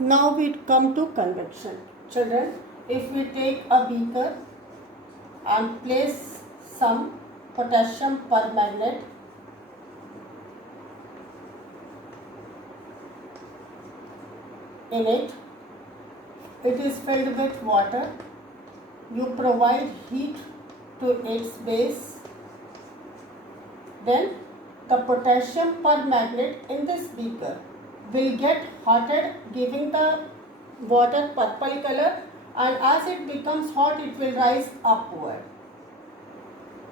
Now we come to convection. Children, if we take a beaker and place some potassium permanganate in it, it is filled with water. You provide heat to its base. Then the potassium permanganate in this beaker will get hotted, giving the water purple color, and as it becomes hot it will rise upward,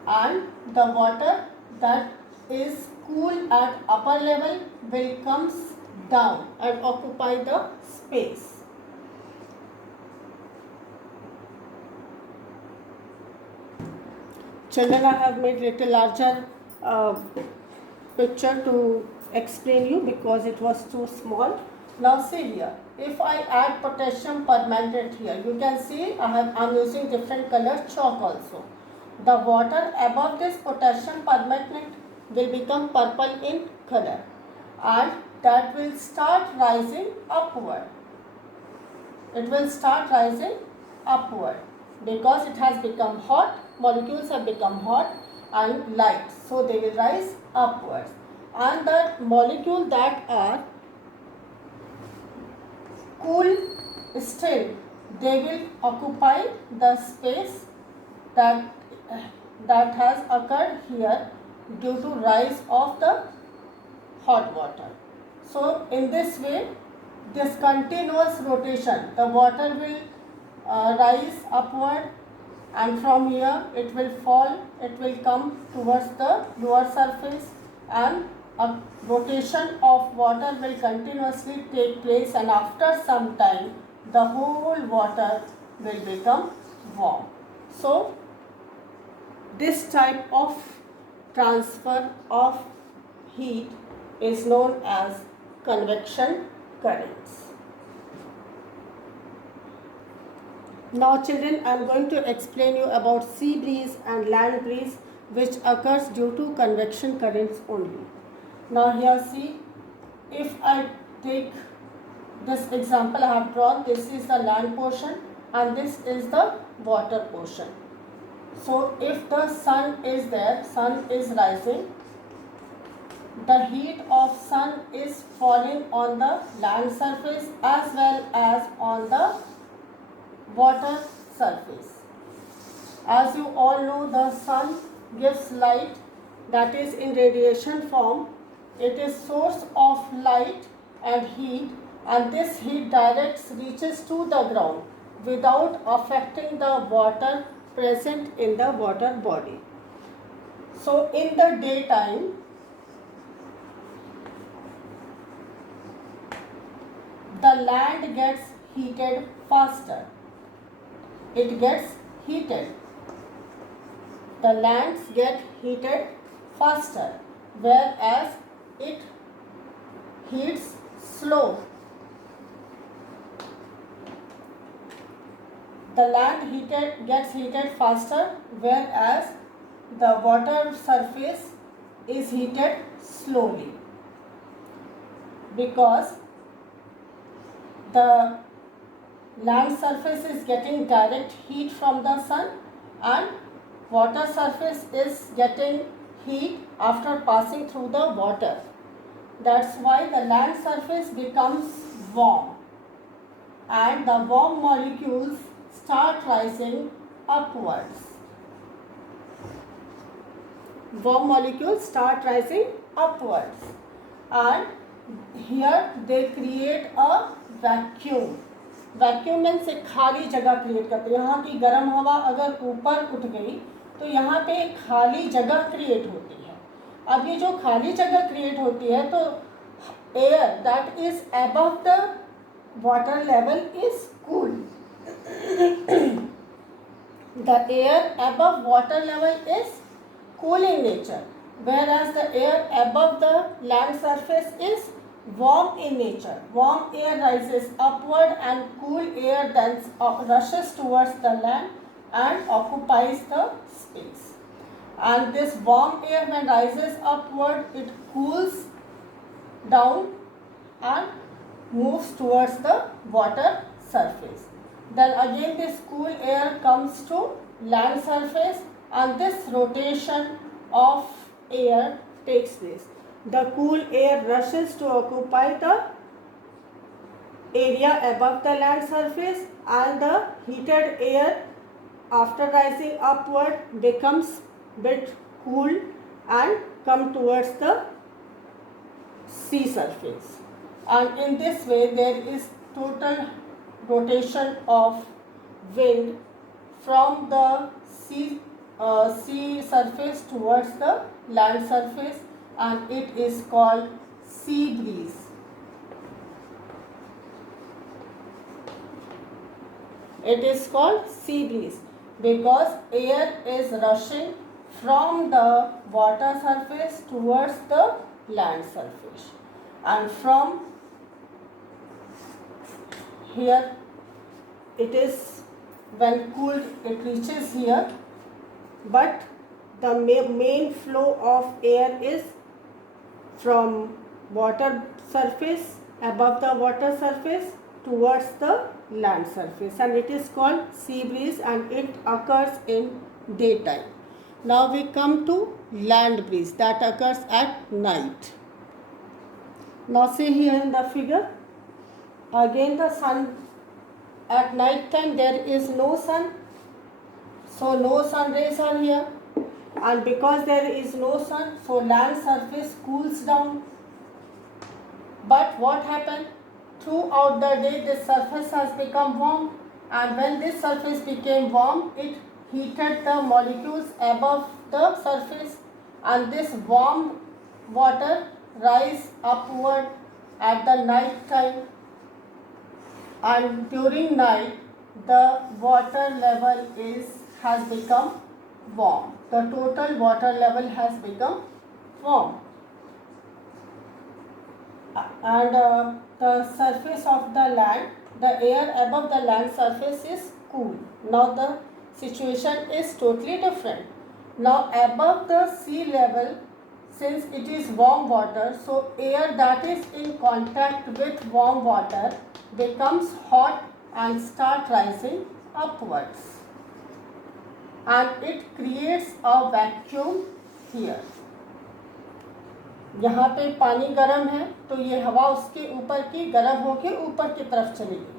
and the water that is cool at upper level will comes down and occupy the space. Children, I have made little larger picture to explain you because it was too small. Now see here, if I add potassium permanganate here, you can see I'm using different color chalk also. The water above this potassium permanganate will become purple in color, and that will start rising upward. It will start rising upward because it has become hot, molecules have become hot and light, so they will rise upwards, and the molecule that are cool still, they will occupy the space that has occurred here due to rise of the hot water. So in this way, this continuous rotation, the water will rise upward, and from here it will fall, it will come towards the lower surface, and a rotation of water will continuously take place, and after some time the whole water will become warm. So this type of transfer of heat is known as convection currents. Now children, I am going to explain you about sea breeze and land breeze, which occurs due to convection currents only. Now here see, if I take this example I have drawn, this is the land portion and this is the water portion. So if the sun is there, sun is rising, the heat of sun is falling on the land surface as well as on the water surface. As you all know, the sun gives light, that is in radiation form. It is source of light and heat, and this heat directs reaches to the ground without affecting the water present in the water body. So in the daytime, the land gets heated faster. It gets heated. The lands get heated faster, whereas it heats slow. The land gets heated faster, whereas the water surface is heated slowly, because the land surface is getting direct heat from the sun and water surface is getting heat after passing through the water. That's why the land surface becomes warm, and the warm molecules start rising upwards. Warm molecules start rising upwards, and here they create a vacuum. Vacuum means एक खाली जगह create करते हैं. यहाँ की गर्म हवा अगर ऊपर उठ गई तो यहाँ पे एक खाली जगह क्रिएट होती है. अब ये जो खाली जगह क्रिएट होती है, तो air that is above the water level is cool. The air above water level is cool in nature, whereas the air above the land surface is warm in nature. Warm air rises upward and cool air then rushes towards the land and occupies the space. And this warm air when rises upward, it cools down and moves towards the water surface. Then again this cool air comes to land surface, and this rotation of air takes place. The cool air rushes to occupy the area above the land surface, and the heated air after rising upward becomes bit cool and come towards the sea surface. And in this way there is total rotation of wind from the sea surface towards the land surface, and it is called sea breeze. It is called sea breeze because air is rushing from the water surface towards the land surface, and from here it is when cooled it reaches here, but the main flow of air is from water surface, above the water surface towards the land surface, and it is called sea breeze, and it occurs in daytime. Now we come to land breeze that occurs at night. Now see here in the figure, again the sun, at night time there is no sun, so no sun rays are here, and because there is no sun, so land surface cools down. But what happened? Throughout the day this surface has become warm, and when this surface became warm, it heated the molecules above the surface, and this warm water rise upward at the night time, and during night the water level has become warm. The total water level has become warm, and the surface of the land, the air above the land surface is cool. Now the situation is totally different. Now above the sea level, since it is warm water, so air that is in contact with warm water becomes hot and start rising upwards, and it creates a vacuum here. यहाँ पे पानी गर्म है तो ये हवा उसके ऊपर की गर्म होके ऊपर की तरफ चली गई.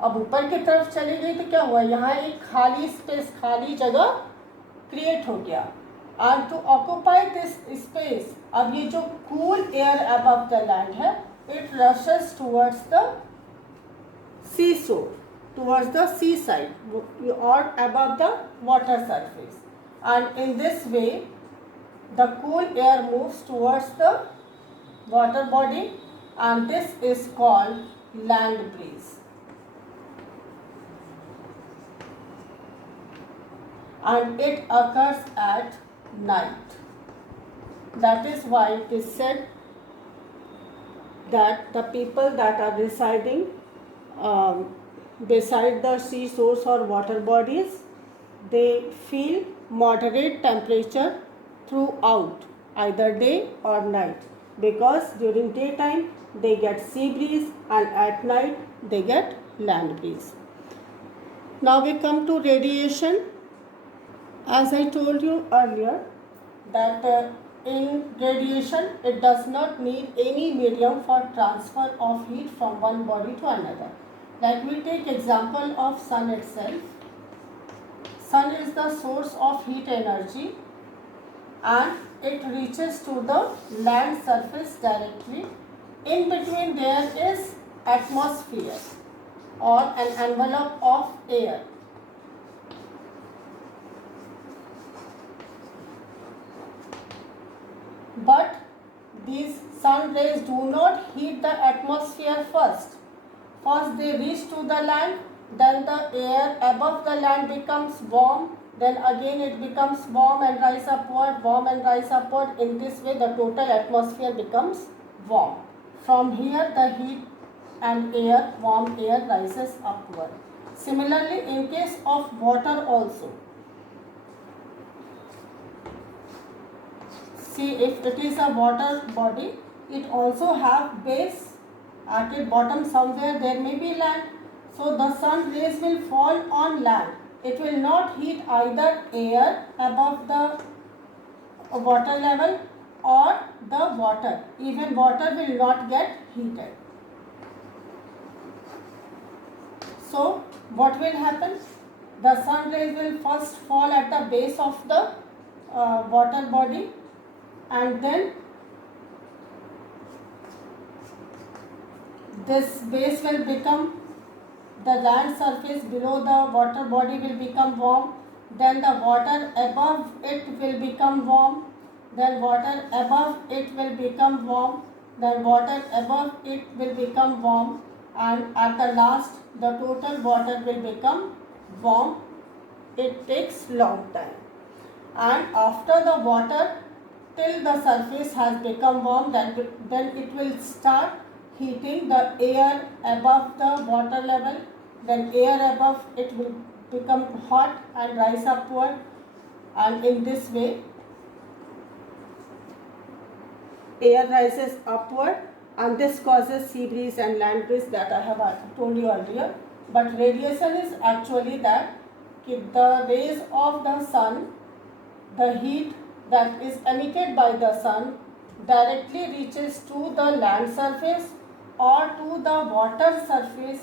अब ऊपर की तरफ चली गई तो क्या हुआ, यहाँ एक खाली स्पेस, खाली जगह क्रिएट हो गया. And to occupy this space, अब ये जो cool air above the land है, it rushes towards the sea shore, towards the sea side और above the water surface, and in this way the cool air moves towards the water body, and this is called land breeze. And it occurs at night. That is why it is said that the people that are residing beside the sea source or water bodies, they feel moderate temperature throughout, either day or night, because during daytime they get sea breeze and at night they get land breeze. Now we come to radiation. As I told you earlier that in radiation it does not need any medium for transfer of heat from one body to another. Like we take example of sun itself. Sun is the source of heat energy, and it reaches to the land surface directly. In between there is atmosphere or an envelope of air. But these sun rays do not heat the atmosphere first. First they reach to the land, then the air above the land becomes warm, then again it becomes warm and rise upward, warm and rise upward. In this way the total atmosphere becomes warm. From here the heat and air, warm air rises upward. Similarly in case of water also. See, if it is a water body, it also have base At its bottom somewhere there may be land. So the sun rays will fall on land. It will not heat either air above the water level or the water. Even water will not get heated. So what will happen? The sun rays will first fall at the base of the water body, and then this base will become, the land surface below the water body will become warm, then the water above it will become warm, then water above it will become warm, then water above it will become warm, and at the last the total water will become warm. It takes long time, and after the water till the surface has become warm, then it will start heating the air above the water level. Then air above it will become hot and rise upward, and in this way air rises upward, and this causes sea breeze and land breeze that I have told you earlier. But radiation is actually that the rays of the sun, the heat that is emitted by the sun directly reaches to the land surface or to the water surface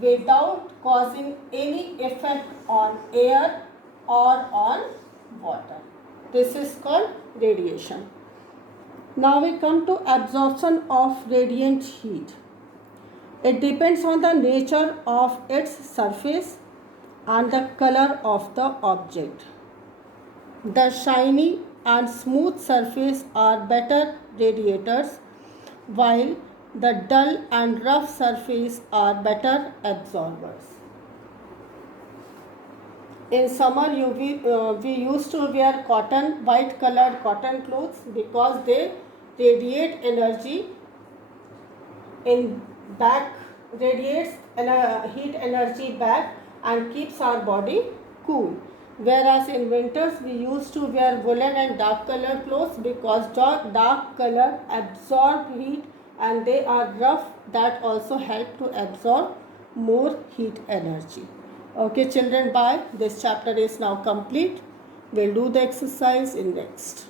without causing any effect on air or on water. This is called radiation. Now we come to absorption of radiant heat. It depends on the nature of its surface and the color of the object. The shiny and smooth surface are better radiators, while the dull and rough surface are better absorbers. In summer we used to wear white colored cotton clothes because they radiate energy in back, radiates heat energy back and keeps our body cool. Whereas in winters we used to wear woolen and dark colored clothes because dark color absorb heat, and they are rough, that also help to absorb more heat energy. Okay children, bye. This chapter is now complete. We'll do the exercise in next.